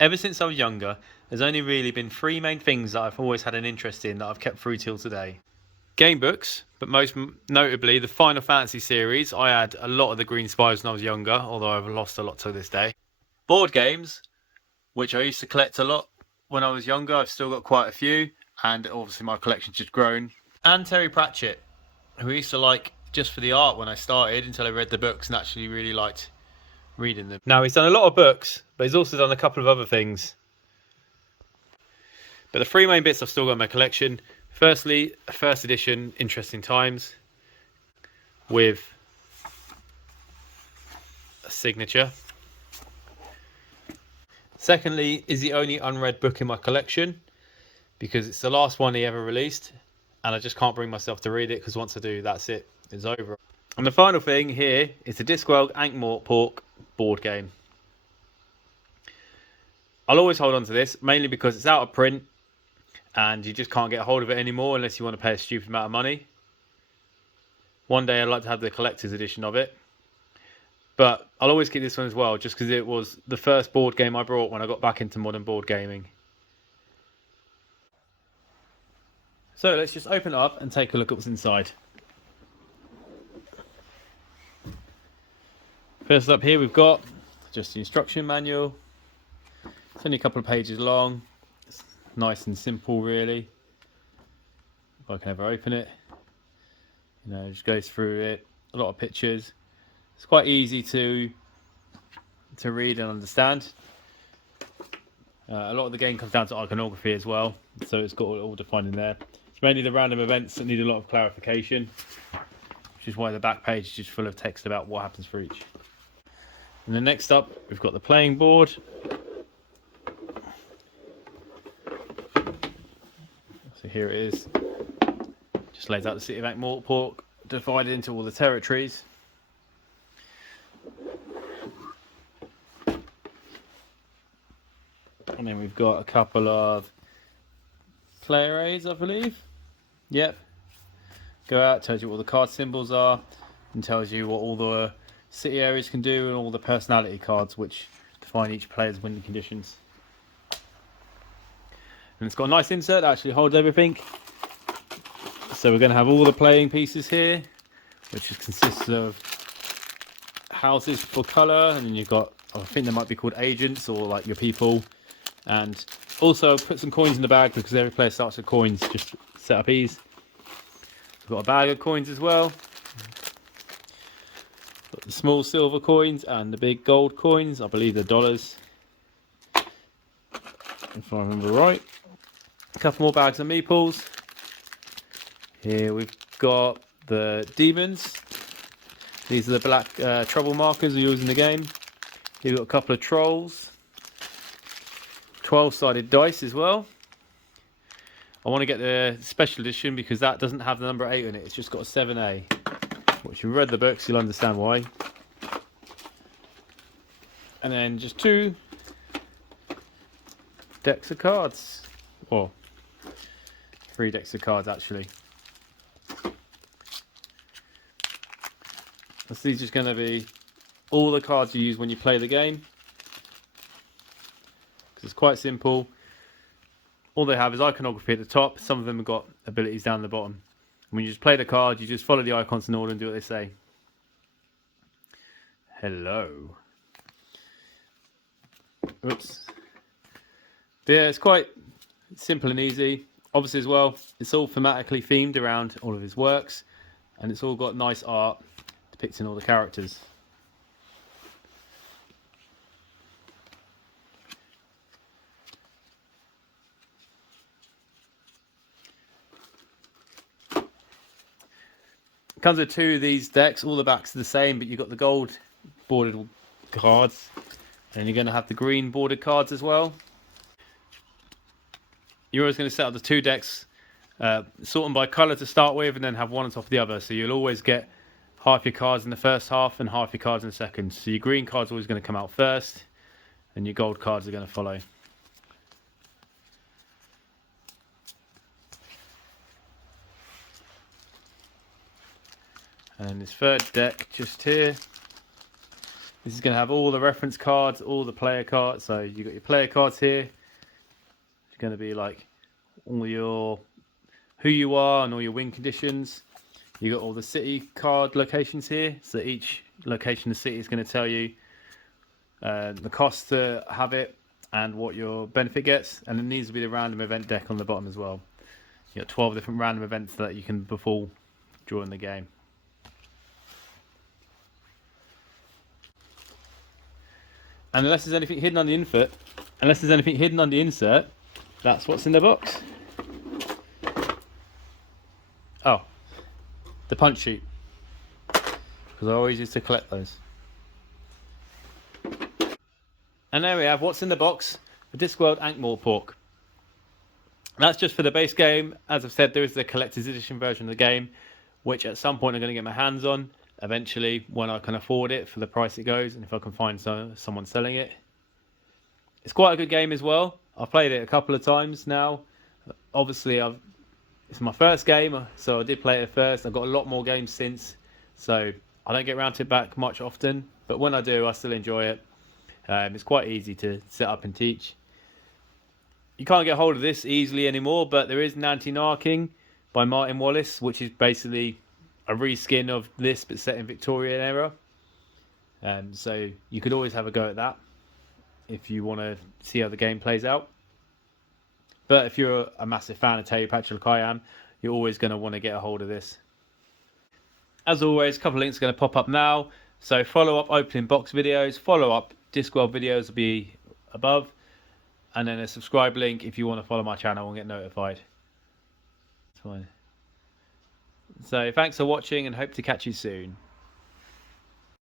Ever since I was younger, there's only really been three main things that I've always had an interest in that I've kept through till today. Game books, but most notably the Final Fantasy series. I had a lot of the Green Spires when I was younger, although I've lost a lot to this day. Board games, which I used to collect a lot when I was younger. I've still got quite a few, and obviously my collection's just grown. And Terry Pratchett, who I used to like just for the art when I started, until I read the books and actually really liked reading them. Now, he's done a lot of books, but he's also done a couple of other things. But the three main bits I've still got in my collection: firstly, a first edition Interesting Times with a signature. Secondly, is the only unread book in my collection because it's the last one he ever released, and I just can't bring myself to read it because once I do, that's it. It's over. And the final thing here is the Discworld Ankh-Morpork board game. I'll always hold on to this, mainly because it's out of print and you just can't get a hold of it anymore unless you want to pay a stupid amount of money. One day I'd like to have the collector's edition of it. But I'll always keep this one as well, just because it was the first board game I brought when I got back into modern board gaming. So let's just open it up and take a look at what's inside. First up here we've got just the instruction manual. It's only a couple of pages long. It's nice and simple really. If I can ever open it. You know, it just goes through it. A lot of pictures. It's quite easy to read and understand. A lot of the game comes down to iconography as well. So it's got all defined in there. It's mainly the random events that need a lot of clarification. Which is why the back page is just full of text about what happens for each. And then next up, we've got the playing board. So here it is. Just lays out the city of Ankh-Morpork, divided into all the territories. And then we've got a couple of player aids, I believe. Yep. Go out, tells you what all the card symbols are, and tells you what all the city areas can do, and all the personality cards which define each player's winning conditions. And it's got a nice insert that actually holds everything. So we're going to have all the playing pieces here, which consists of houses for colour, and then you've got, I think they might be called agents or like your people. And also put some coins in the bag because every player starts with coins, just set up ease. We've got a bag of coins as well. Got the small silver coins and the big gold coins. I believe they're dollars, if I remember right. A couple more bags of meeples. Here we've got the demons. These are the black trouble markers we use in the game. Here we've got a couple of trolls. 12-sided dice as well. I want to get the special edition because that doesn't have the number 8 in it. It's just got a 7A. Which if you've read the books, you'll understand why. And then just 2 decks of cards. Or 3 decks of cards actually. So these are just going to be all the cards you use when you play the game. Because it's quite simple. All they have is iconography at the top. Some of them have got abilities down the bottom. When you just play the card, you just follow the icons in order and do what they say. Hello. Oops. But yeah, it's quite simple and easy. Obviously as well, it's all thematically themed around all of his works. And it's all got nice art depicting all the characters. It comes with 2 of these decks. All the backs are the same, but you've got the gold bordered cards. And you're going to have the green bordered cards as well. You're always going to set up the 2 decks, sort them by colour to start with, and then have one on top of the other. So you'll always get half your cards in the first half and half your cards in the second. So your green cards are always going to come out first, and your gold cards are going to follow. And this third deck just here This is going to have all the reference cards, all the player cards. So you've got your player cards here. It's going to be like all your who you are and all your win conditions. You got all the city card locations here. So each location of the city is going to tell you the cost to have it and what your benefit gets. And it needs to be the random event deck on the bottom as well. You got 12 different random events that you can befall during the game. And unless there's anything hidden on the insert, that's what's in the box. Oh, the punch sheet, because I always used to collect those. And there we have what's in the box for Discworld Ankh-Morpork. That's just for the base game. As I've said, there is the collector's edition version of the game, which at some point I'm going to get my hands on eventually when I can afford it for the price it goes, and if I can find someone selling it. It's quite a good game as well. I've played it a couple of times now. Obviously, it's my first game, so I did play it first. I've got a lot more games since, so I don't get around to it back much often. But when I do, I still enjoy it. It's quite easy to set up and teach. You can't get hold of this easily anymore, but there is an Anti-Narking by Martin Wallace, which is basically a reskin of this, but set in Victorian era. So you could always have a go at that if you want to see how the game plays out. But if you're a massive fan of Terry Patchell like I am, you're always going to want to get a hold of this. As always, a couple of links are going to pop up now. So follow up opening box videos, follow up Discworld videos will be above, and then a subscribe link if you want to follow my channel and get notified. That's fine. So thanks for watching and hope to catch you soon.